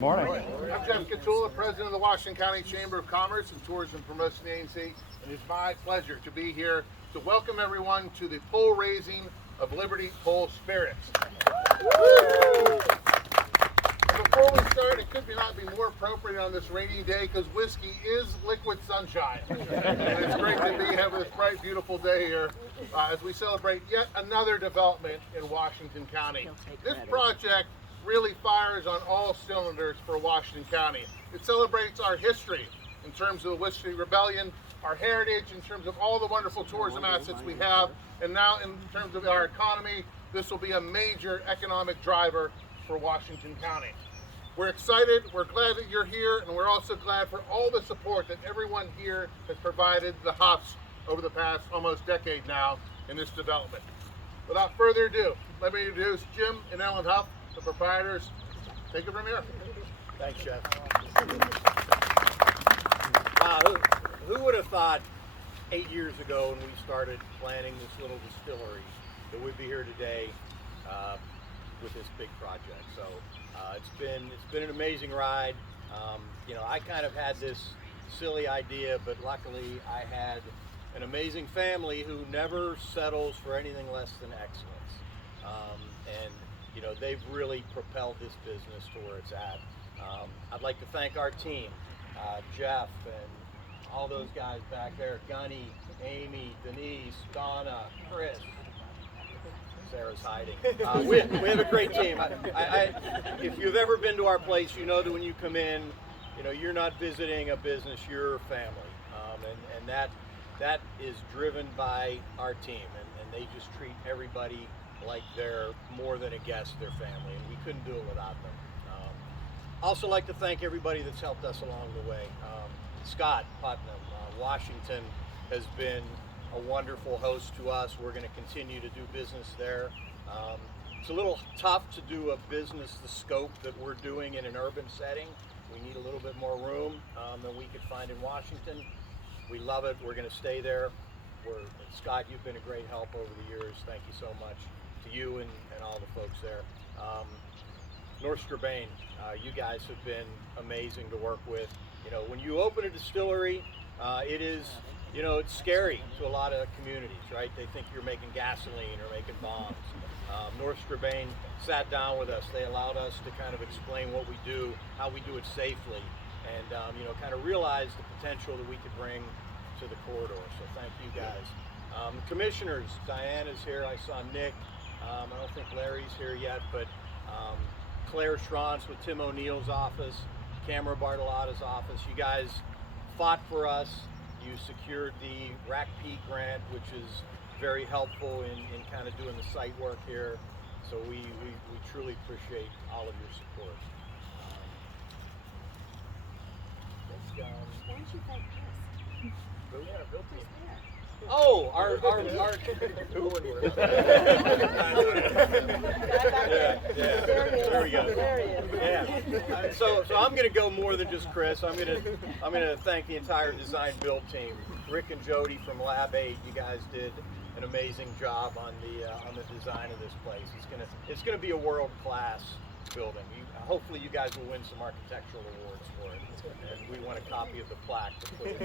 Morning. I'm Jeff Katsula, President of the Washington County Chamber of Commerce and Tourism Promotion Agency, and it's my pleasure to be here to welcome everyone to the pole raising of Liberty Pole Spirits. And before we start, it could not be more appropriate on this rainy day because whiskey is liquid sunshine. And it's great to be having this bright, beautiful day here as we celebrate yet another development in Washington County. This project really fires on all cylinders for Washington County. It celebrates our history in terms of the Whiskey Rebellion, our heritage in terms of all the wonderful tourism assets we have, and now in terms of our economy, this will be a major economic driver for Washington County. We're excited, we're glad that you're here, and we're also glad for all the support that everyone here has provided the Huffs over the past almost decade now in this development. Without further ado, let me introduce Jim and Ellen Huff, the proprietors. Take it from here. Thanks, Jeff. Wow, who would have thought 8 years ago when we started planning this little distillery that we'd be here today with this big project? So it's been an amazing ride. I kind of had this silly idea, but luckily I had an amazing family who never settles for anything less than excellence. They've really propelled this business to where it's at. I'd like to thank our team, Jeff and all those guys back there, Gunny, Amy, Denise, Donna, Chris. Sarah's hiding. We have a great team. If you've ever been to our place, you know that when you come in, you're not visiting a business, you're family. And that is driven by our team, and they just treat everybody like they're more than a guest, they're family, and we couldn't do it without them. Also like to thank everybody that's helped us along the way. Scott Putnam, Washington has been a wonderful host to us. We're going to continue to do business there. It's a little tough to do a business the scope that we're doing in an urban setting. We need a little bit more room than we could find in Washington. We love it. We're going to stay there. Scott, you've been a great help over the years. Thank you so much to you and all the folks there. North Strabane, you guys have been amazing to work with. When you open a distillery, it is, it's scary to a lot of communities, right? They think you're making gasoline or making bombs. North Strabane sat down with us. They allowed us to kind of explain what we do, how we do it safely, and kind of realize the potential that we could bring to the corridor. So thank you guys. Commissioners, Diana's here. I saw Nick. I don't think Larry's here yet, but Claire Schronz with Tim O'Neill's office, Camera Bartolotta's office. You guys fought for us. You secured the RACP grant, which is very helpful in kind of doing the site work here. So we truly appreciate all of your support. Why don't you thank Chris? Bill team. Oh, our There we go. There he is. Yeah. So I'm going to go more than just Chris. I'm going to thank the entire design build team. Rick and Jody from Lab 8. You guys did an amazing job on the design of this place. It's going to be a world-class building. Hopefully you guys will win some architectural awards for it. And we want a copy of the plaque to put in.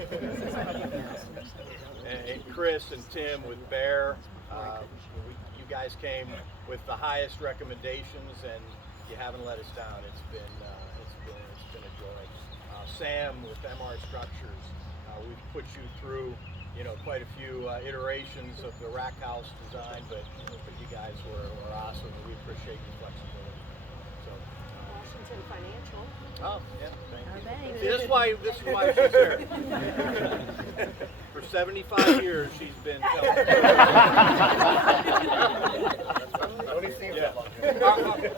And Chris and Tim with Bear, you guys came with the highest recommendations, and you haven't let us down. It's been a joy. Sam with MR Structures, we've put you through quite a few iterations of the rack house design, but you guys were awesome, and we appreciate your flexibility. Washington Financial. Oh, yeah, thank you. Bank. See, this is why she's here. For 75 years, she's been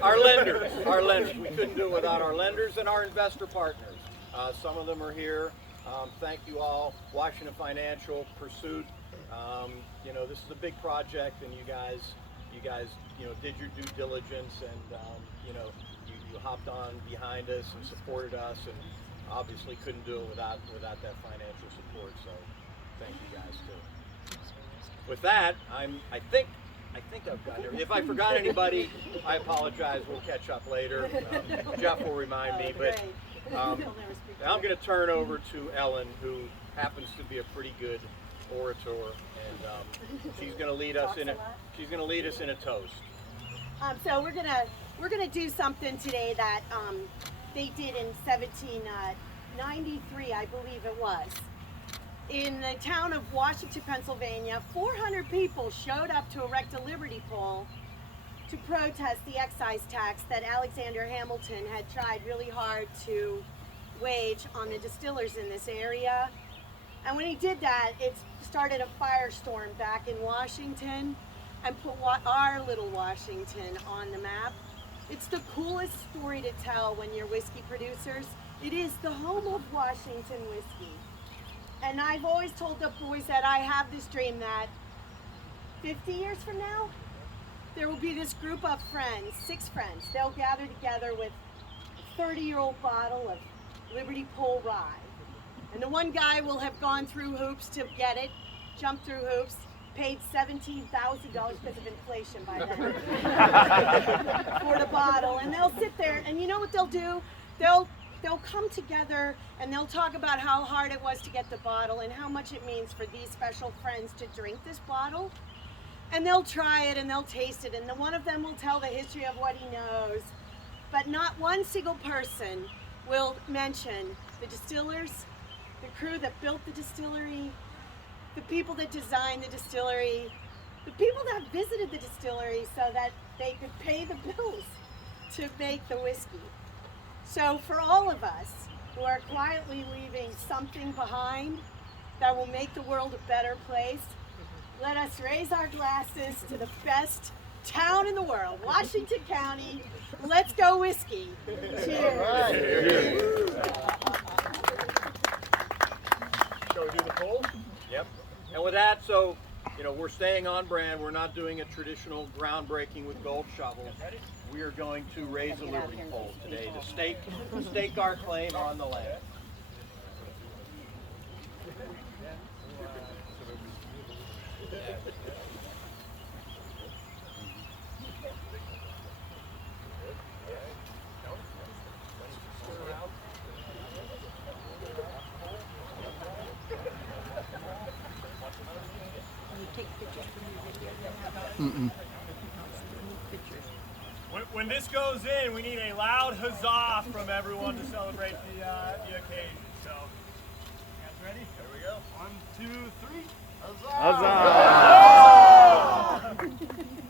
our lenders. We couldn't do it without our lenders and our investor partners. Some of them are here. Thank you all. Washington Financial, Pursuit. This is a big project, and you guys did your due diligence, and you hopped on behind us and supported us, and obviously couldn't do it without that financial support. So thank you guys too. With that, I think I think I've got it. If I forgot anybody, I apologize. We'll catch up later. Jeff will remind me. But now I'm going to turn over to Ellen, who happens to be a pretty good orator, and she's going to lead us in a toast. So we're gonna do something today that they did in 1793, I believe it was. In the town of Washington, Pennsylvania, 400 people showed up to erect a Liberty pole to protest the excise tax that Alexander Hamilton had tried really hard to wage on the distillers in this area. And when he did that, it started a firestorm back in Washington and put our little Washington on the map. It's the coolest story to tell when you're whiskey producers. It is the home of Washington whiskey. And I've always told the boys that I have this dream that 50 years from now, there will be this group of friends, 6 friends. They'll gather together with a 30-year-old bottle of Liberty Pole Rye. And the one guy will have gone through hoops to get it, jumped through hoops, paid $17,000 because of inflation by then for the bottle. And they'll sit there, and you know what they'll do? They'll come together and they'll talk about how hard it was to get the bottle and how much it means for these special friends to drink this bottle. And they'll try it and they'll taste it, and one of them will tell the history of what he knows. But not one single person will mention the distillers, the crew that built the distillery, the people that designed the distillery, the people that visited the distillery so that they could pay the bills to make the whiskey. So for all of us who are quietly leaving something behind that will make the world a better place, let us raise our glasses to the best town in the world, Washington County. Let's go whiskey. Cheers. Right. Cheers. Shall we do the poll? Yep. And with that, so, we're staying on brand. We're not doing a traditional groundbreaking with gold shovels. We are going to raise a Liberty pole today to stake our claim on the land. When this goes in, we need a loud huzzah from everyone to celebrate the occasion. So, you guys ready? Here we go. 1, 2, 3. Huzzah! Huzzah!